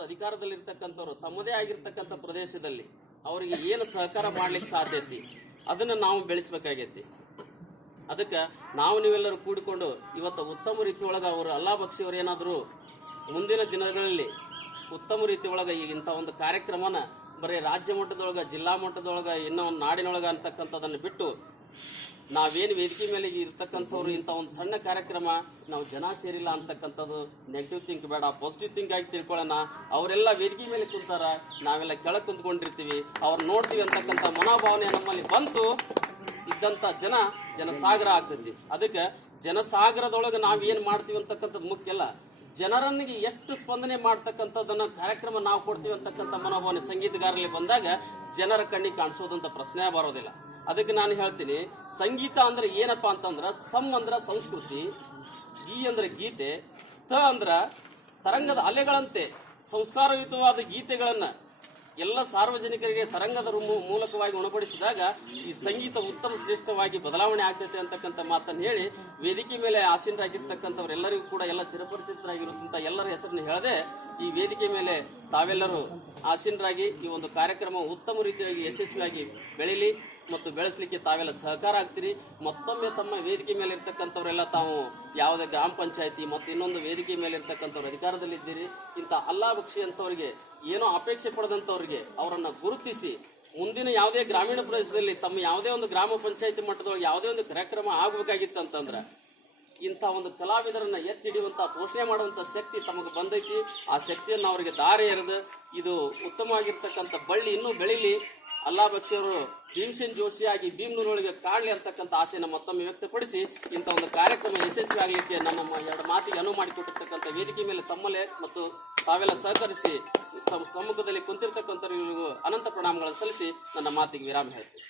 ಇವತ್ತು ಅಧಿಕಾರದಲ್ಲಿರ್ತಕ್ಕಂಥವ್ರು ತಮ್ಮದೇ ಆಗಿರ್ತಕ್ಕಂಥ ಪ್ರದೇಶದಲ್ಲಿ ಅವರಿಗೆ ಏನು ಸಹಕಾರ ಮಾಡ್ಲಿಕ್ಕೆ ಸಾಧ್ಯತೆ ಅದನ್ನು ನಾವು ಬೆಳೆಸಬೇಕಾಗೈತಿ. ಅದಕ್ಕೆ ನಾವು ನೀವೆಲ್ಲರೂ ಕೂಡಿಕೊಂಡು ಇವತ್ತು ಉತ್ತಮ ರೀತಿ ಒಳಗೆ ಅವರು ಅಲ್ಲಾ ಬಕ್ಷಿ ಅವರು ಏನಾದರೂ ಮುಂದಿನ ದಿನಗಳಲ್ಲಿ ಉತ್ತಮ ರೀತಿ ಒಳಗೆ ಇಂಥ ಒಂದು ಕಾರ್ಯಕ್ರಮನ ಬರೀ ರಾಜ್ಯ ಮಟ್ಟದೊಳಗೆ ಜಿಲ್ಲಾ ಮಟ್ಟದೊಳಗೆ ಇನ್ನೂ ಒಂದು ನಾಡಿನೊಳಗೆ ಅಂತಕ್ಕಂಥದ್ದನ್ನು ಬಿಟ್ಟು ನಾವೇನು ವೇದಿಕೆ ಮೇಲೆ ಇರ್ತಕ್ಕಂಥವ್ರು ಇಂಥ ಒಂದು ಸಣ್ಣ ಕಾರ್ಯಕ್ರಮ ನಾವು ಜನ ಸೇರಿಲ್ಲ ಅಂತಕ್ಕಂಥದ್ದು ನೆಗೆಟಿವ್ ಥಿಂಕ್ ಬೇಡ, ಪಾಸಿಟಿವ್ ಥಿಂಕ್ ಆಗಿ ತಿಳ್ಕೊಳ್ಳೋಣ. ಅವರೆಲ್ಲ ವೇದಿಕೆ ಮೇಲೆ ಕುಂತಾರ, ನಾವೆಲ್ಲ ಕೆಳಗೆ ಕುಂತ್ಕೊಂಡಿರ್ತೀವಿ, ಅವ್ರು ನೋಡ್ತೀವಿ ಅಂತಕ್ಕಂಥ ಮನೋಭಾವನೆ ನಮ್ಮಲ್ಲಿ ಬಂತು ಇದ್ದಂಥ ಜನಸಾಗರ ಆಗ್ತೈತಿ. ಅದಕ್ಕೆ ಜನಸಾಗರದೊಳಗೆ ನಾವೇನು ಮಾಡ್ತೀವಿ ಅಂತಕ್ಕಂಥದ್ದು ಮುಖ್ಯ ಅಲ್ಲ, ಜನರನ್ನಿಗೆ ಎಷ್ಟು ಸ್ಪಂದನೆ ಮಾಡ್ತಕ್ಕಂಥದ್ದನ್ನ ಕಾರ್ಯಕ್ರಮ ನಾವು ಕೊಡ್ತೀವಿ ಅಂತಕ್ಕಂಥ ಮನೋಭಾವನೆ ಸಂಗೀತಗಾರರಲ್ಲಿ ಬಂದಾಗ ಜನರ ಕಣ್ಣಿಗೆ ಕಾಣಿಸೋದಂತ ಪ್ರಶ್ನೆ ಬರೋದಿಲ್ಲ. ಅದಕ್ಕೆ ನಾನು ಹೇಳ್ತೀನಿ, ಸಂಗೀತ ಅಂದ್ರೆ ಏನಪ್ಪಾ ಅಂತಂದ್ರ ಸಮ್ ಅಂದ್ರ ಸಂಸ್ಕೃತಿ, ಗಿ ಅಂದ್ರೆ ಗೀತೆ, ತ ಅಂದ್ರ ತರಂಗದ ಅಲೆಗಳಂತೆ ಸಂಸ್ಕಾರಯುತವಾದ ಗೀತೆಗಳನ್ನ ಎಲ್ಲ ಸಾರ್ವಜನಿಕರಿಗೆ ತರಂಗದ ಮೂಲಕವಾಗಿ ಉಣಬಡಿಸಿದಾಗ ಈ ಸಂಗೀತ ಉತ್ತಮ ಶ್ರೇಷ್ಠವಾಗಿ ಬದಲಾವಣೆ ಆಗ್ತೈತೆ ಅಂತಕ್ಕಂಥ ಮಾತನ್ನು ಹೇಳಿ ವೇದಿಕೆ ಮೇಲೆ ಆಸೀನರಾಗಿರ್ತಕ್ಕಂಥವರೆಲ್ಲರಿಗೂ ಕೂಡ ಎಲ್ಲ ಚಿರಪರಿಚಿತರಾಗಿರುವಂತ ಎಲ್ಲರ ಹೆಸರನ್ನು ಹೇಳದೆ ಈ ವೇದಿಕೆ ಮೇಲೆ ತಾವೆಲ್ಲರೂ ಆಸೀನರಾಗಿ ಈ ಒಂದು ಕಾರ್ಯಕ್ರಮ ಉತ್ತಮ ರೀತಿಯಾಗಿ ಯಶಸ್ವಿಯಾಗಿ ಬೆಳೀಲಿ ಮತ್ತು ಬೆಳೆಸಲಿಕ್ಕೆ ತಾವೆಲ್ಲ ಸಹಕಾರ ಆಗ್ತೀರಿ. ಮತ್ತೊಮ್ಮೆ ತಮ್ಮ ವೇದಿಕೆ ಮೇಲೆ ಇರ್ತಕ್ಕಂಥವರೆಲ್ಲ ತಾವು ಯಾವುದೇ ಗ್ರಾಮ ಪಂಚಾಯತಿ ಮತ್ತು ಇನ್ನೊಂದು ವೇದಿಕೆ ಮೇಲೆ ಇರ್ತಕ್ಕಂಥವ್ರು ಅಧಿಕಾರದಲ್ಲಿದ್ದೀರಿ. ಇಂಥ ಅಲ್ಲಾ ಬಕ್ಷಿ ಅಂತವರಿಗೆ ಏನೋ ಅಪೇಕ್ಷೆ ಪಡೆದಂಥವ್ರಿಗೆ ಅವರನ್ನ ಗುರುತಿಸಿ ಮುಂದಿನ ಯಾವುದೇ ಗ್ರಾಮೀಣ ಪ್ರದೇಶದಲ್ಲಿ ತಮ್ಮ ಯಾವುದೇ ಒಂದು ಗ್ರಾಮ ಪಂಚಾಯತಿ ಮಟ್ಟದೊಳಗೆ ಯಾವುದೇ ಒಂದು ಕಾರ್ಯಕ್ರಮ ಆಗಬೇಕಾಗಿತ್ತಂತಂದ್ರೆ ಇಂಥ ಒಂದು ಕಲಾವಿದರನ್ನ ಎತ್ತಿ ಹಿಡಿಯುವಂತ ಪೋಷಣೆ ಮಾಡುವಂತ ಶಕ್ತಿ ತಮಗೆ ಬಂದೈತಿ. ಆ ಶಕ್ತಿಯನ್ನು ಅವರಿಗೆ ದಾರಿ ಎರೆದು ಇದು ಉತ್ತಮವಾಗಿರ್ತಕ್ಕಂಥ ಬಳ್ಳಿ ಇನ್ನೂ ಬೆಳೀಲಿ, ಅಲ್ಲಾ ಬಕ್ಷಿ ಅವರು ಭೀಮಸೇನ್ ಜೋಶಿಯಾಗಿ ಭೀಮ್ನೂರೊಳಗೆ ಕಾಣಲಿ ಅಂತಕ್ಕಂಥ ಆಸೆಯನ್ನು ಮತ್ತೊಮ್ಮೆ ವ್ಯಕ್ತಪಡಿಸಿ ಇಂಥ ಒಂದು ಕಾರ್ಯಕ್ರಮ ಯಶಸ್ವಿ ಆಗಲಿಕ್ಕೆ ನನ್ನ ಎರಡು ಮಾತಿಗೆ ಅನುವು ಮಾಡಿಕೊಟ್ಟಿರ್ತಕ್ಕಂಥ ವೇದಿಕೆ ಮೇಲೆ ತಮ್ಮಲ್ಲೇ ಮತ್ತು ತಾವೆಲ್ಲ ಸಹಕರಿಸಿ ಸಮ್ಮುಖದಲ್ಲಿ ಕುಂತಿರ್ತಕ್ಕಂಥವರಿಗೂ ಅನಂತ ಪ್ರಣಾಮಗಳನ್ನು ಸಲ್ಲಿಸಿ ನನ್ನ ಮಾತಿಗೆ ವಿರಾಮ ಹೇಳ್ತೀನಿ.